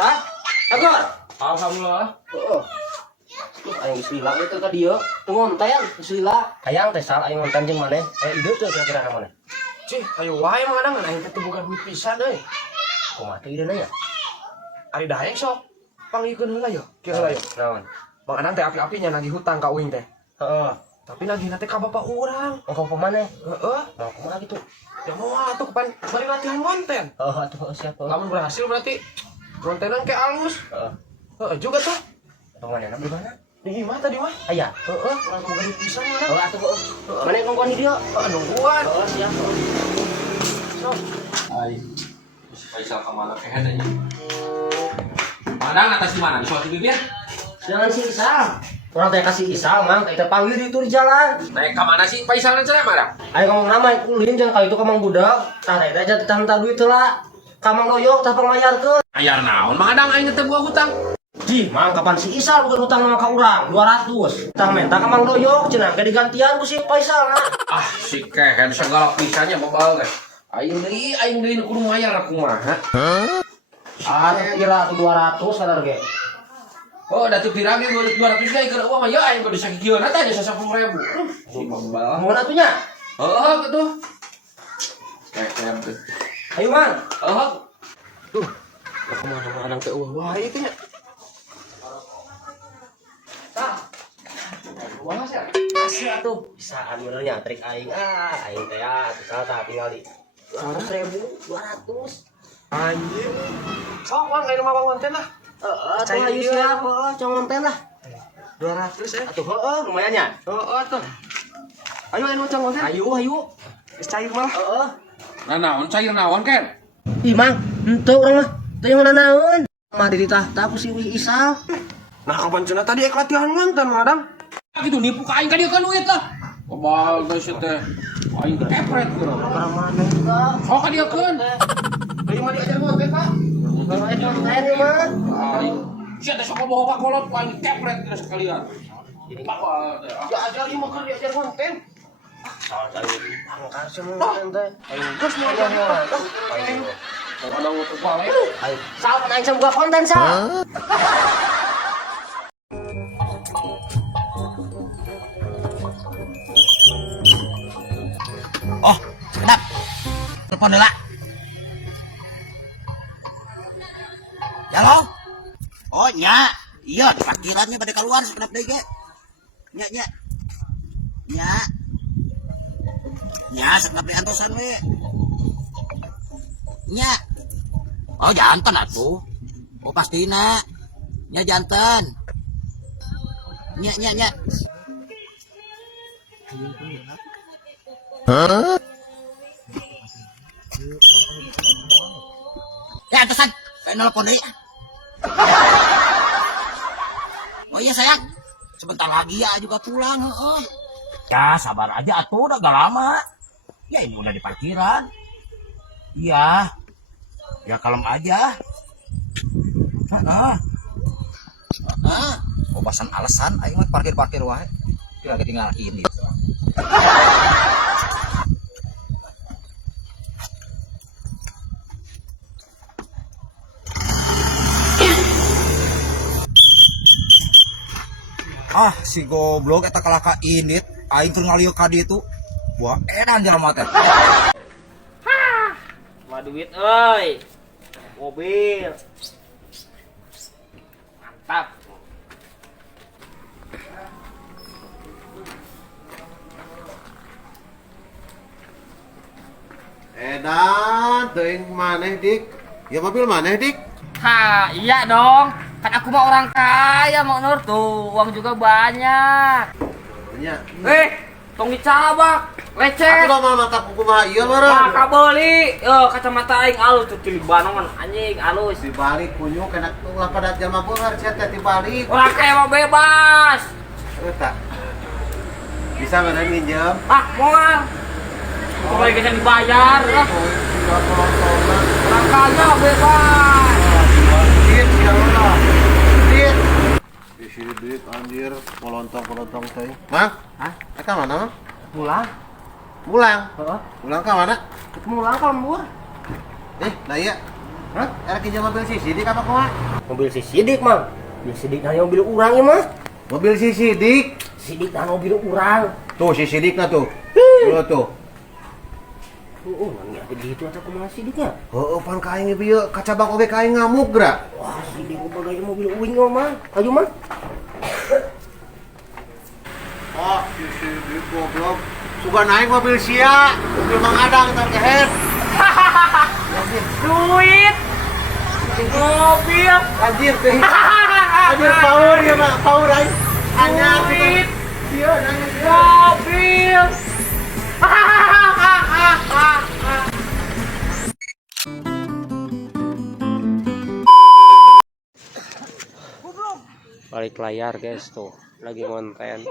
Hah? Agor. Alhamdulillah. Heeh. Aing geus lila itu ka dieu. Teu ngonten geus lila. Hayang teh sal aing ngonten jeung maneh. Ide teu kira-kira ka maneh. Cih, ayo wae mangan aing teh bukan duit pisan euy. Kumaha teh idena ya? Ari daek sok. Panggikeun heula yo. Kieu heula yo. Naon? Bang Anang teh api-apinya nagih hutang ka uing teh. Heeh. Tapi nagihna teh ka bapak urang. Engkau pemaneh. Heeh. Mau kumaha gitu? Ya mau atuh kapan bari latihan konten. Heeh atuh siap. Lamun berhasil berarti kontenan ke alus. Heeh. Heeh juga tuh. Pemanehna di mana? Di imah tadi mah. Aya. Heeh, urang boga duit pisan mana. Heeh atuh. Maneh ngongkon di dieu. Heeh, nungguan. Heeh siap. Sok. Ay, Faisal kemana kehedanya? Padang atas di mana? Di suatu bibir? Jangan si Isal. Orang teh kasih Isal, Mang. Kita panggil di itu di jalan. Naik ke mana sih? Faisal dan saya mana? Ayo ngomong nama, ulin jangan kali itu kamang budak. Tah teh aja ditantang duit heula. Kamang doyok tah panglayarkeun. Ayar naon? Mangadang aing teh buah hutang. Ji, Mang kapan si Isal bukan hutang sama ka urang 200. Tah menta kamang doyok cenah ge digantian ku si Faisal. Ah, si kehen segala pisannya babal guys. Aing deui kudu mayar aku mah. Ah, kira 200 sadar ge. Oh, da teu pirang ge 200 ge keur uang mah ya aing kudu sakikieun eta nya 10.000. Si babal. Mau atunya? Heeh, kitu. Kehen teh. Ayo, Mang. Heeh. Tuh. Kemana-mana teh wah itu nya. Tah. Wah sih. Asli atuh. Bisa benernya trik aing. Aing teh ya tah tinggal di 200.000, 200. Anjing. Sok Bang, ayo mah konten lah. Atuh ayo siap, cong ngonten lah. 200 ya. Atuh lumayan ya. Heeh tuh. Ayo anu cang konten. Ayo. Geus cair malah. Nah, naon cair naon ken? Ih, Mang, henteu urang mah. Teu yang naon. Mah di tahta ku si Isal. Nah, kapan cenah tadi ek latihan konten madang. Gitu nipu ka aing ka dieu kan duit lah. Babal guys teh. Aing teh kepret kurang. Barang mana juga. Sok ka dieu keun. Ayo mah diajar konten, Pak. Kalau eta saya di mah. Aing sia teh sok bohong ka kolot aing kepret kita sekalian. Ini bakal teh. Diajar ieu mah keur diajar konten. Soal cari angkar semua teh. Ayo Terus mau ayo. Ada ngutuk balik. Ayo. Sal kan aing buka konten sal. Oh, sekedap. Telepon heula. Halo? Oh, nya. Iya, di parkirannya pada keluar sekedap deui ge. Nya. Nya, sekedap deui antosan we. Nya. Oh, janten atuh. Oh, pastina. Nya janten. Nya. Ya, antosan. Kayak nelpon deui. Oh iya sayang, sebentar lagi ya juga pulang. Ya sabar aja atuh, udah gak lama. Ya ini udah di parkiran. Iya, ya kalem aja. Oh bahasan alasan, ayo parkir wae. Ya ketinggalan ini. Ah si goblok eta kalaka init aing keur ngalieu ka ditu. Wah edan jelema teh. Mah duit euy. Mobil. Mantap. Edan, teuing maneh dik. Ya mobil maneh dik. Ha, iya dong. Kan aku mah orang kaya, Mak Nur. Tuh, uang juga banyak. Nya. Tong dicabak. Lecet. Aku mah mata buku mah ieu Nah, bareng. kabeli. Kacamata aing alus tuh pilih banongan anjing alus. Dibalik kunyu kena ulah pada jalma beungar sia teh dibalik. Orang kaya mah bebas. Eta. Bisa mana minjem? Ah, moal. Kembali kita dibayar lah. Orang kaya bebas. Duit ya Allah. Duit. Di sini duit anjir, polontong teh. Mang? Hah? Eta mana, Mang? Pulang. Pulang. Heeh. Pulang ke mana? Ketemu langkal mur. Nah iya. Hah? Era kinjam mobil si Sidik apa kumaha? Mobil si Sidik, Mang. Mobil Sidik nanya mobil urang ya, Mas. Mobil si Sidik. Sidik nanya mobil urang. Tuh si Sidikna tuh. Tuh. Oh, nanya gitu atau kumaha Sidiknya? Heeh, pan ka aing ieu kacabang oge ka aing ngamuk gra. Wah, Sidik boga mobil uing mah, Mang. Aju, Mang. Oh, si Sidik goblok. Suka naik mobil sia, mobil Mang Adang entar keher. Duit. Mobil. Anjir teh. Anjir power ya, Mak. Power aing. Anyar Duit. Iya, nangis. Mobil. Balik layar, guys, tuh. Lagi konten.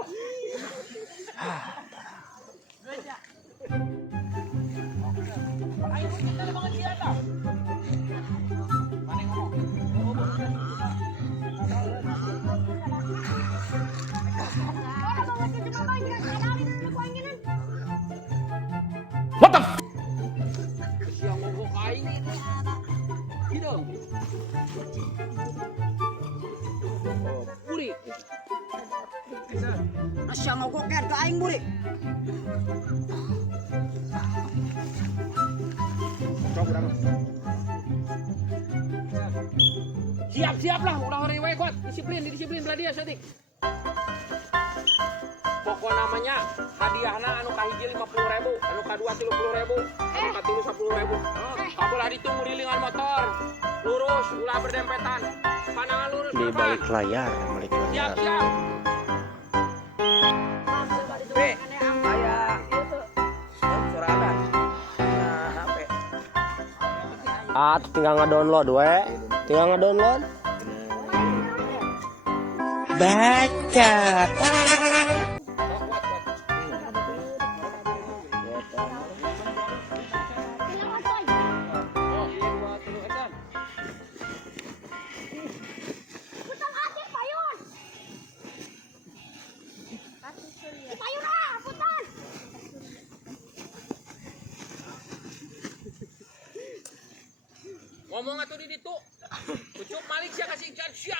Asya mogok ke aing buri. Siap lah, ulah orang yang kuat. Disiplin belah dia, Sadik. Pokok namanya hadiahna anu kahiji 50.000, anu kadua 30.000, anu katilu 10.000. Kabelah ditunggu di lingan motor. Lurus, ulah berdempetan. Pandangan lurus. Di balik layar, balik layar. Siap. Tinggal nge-download we. Tinggal nge-download. Baca. Ngomong atuh di ditu. Ucup malik sia kasih ikan sia.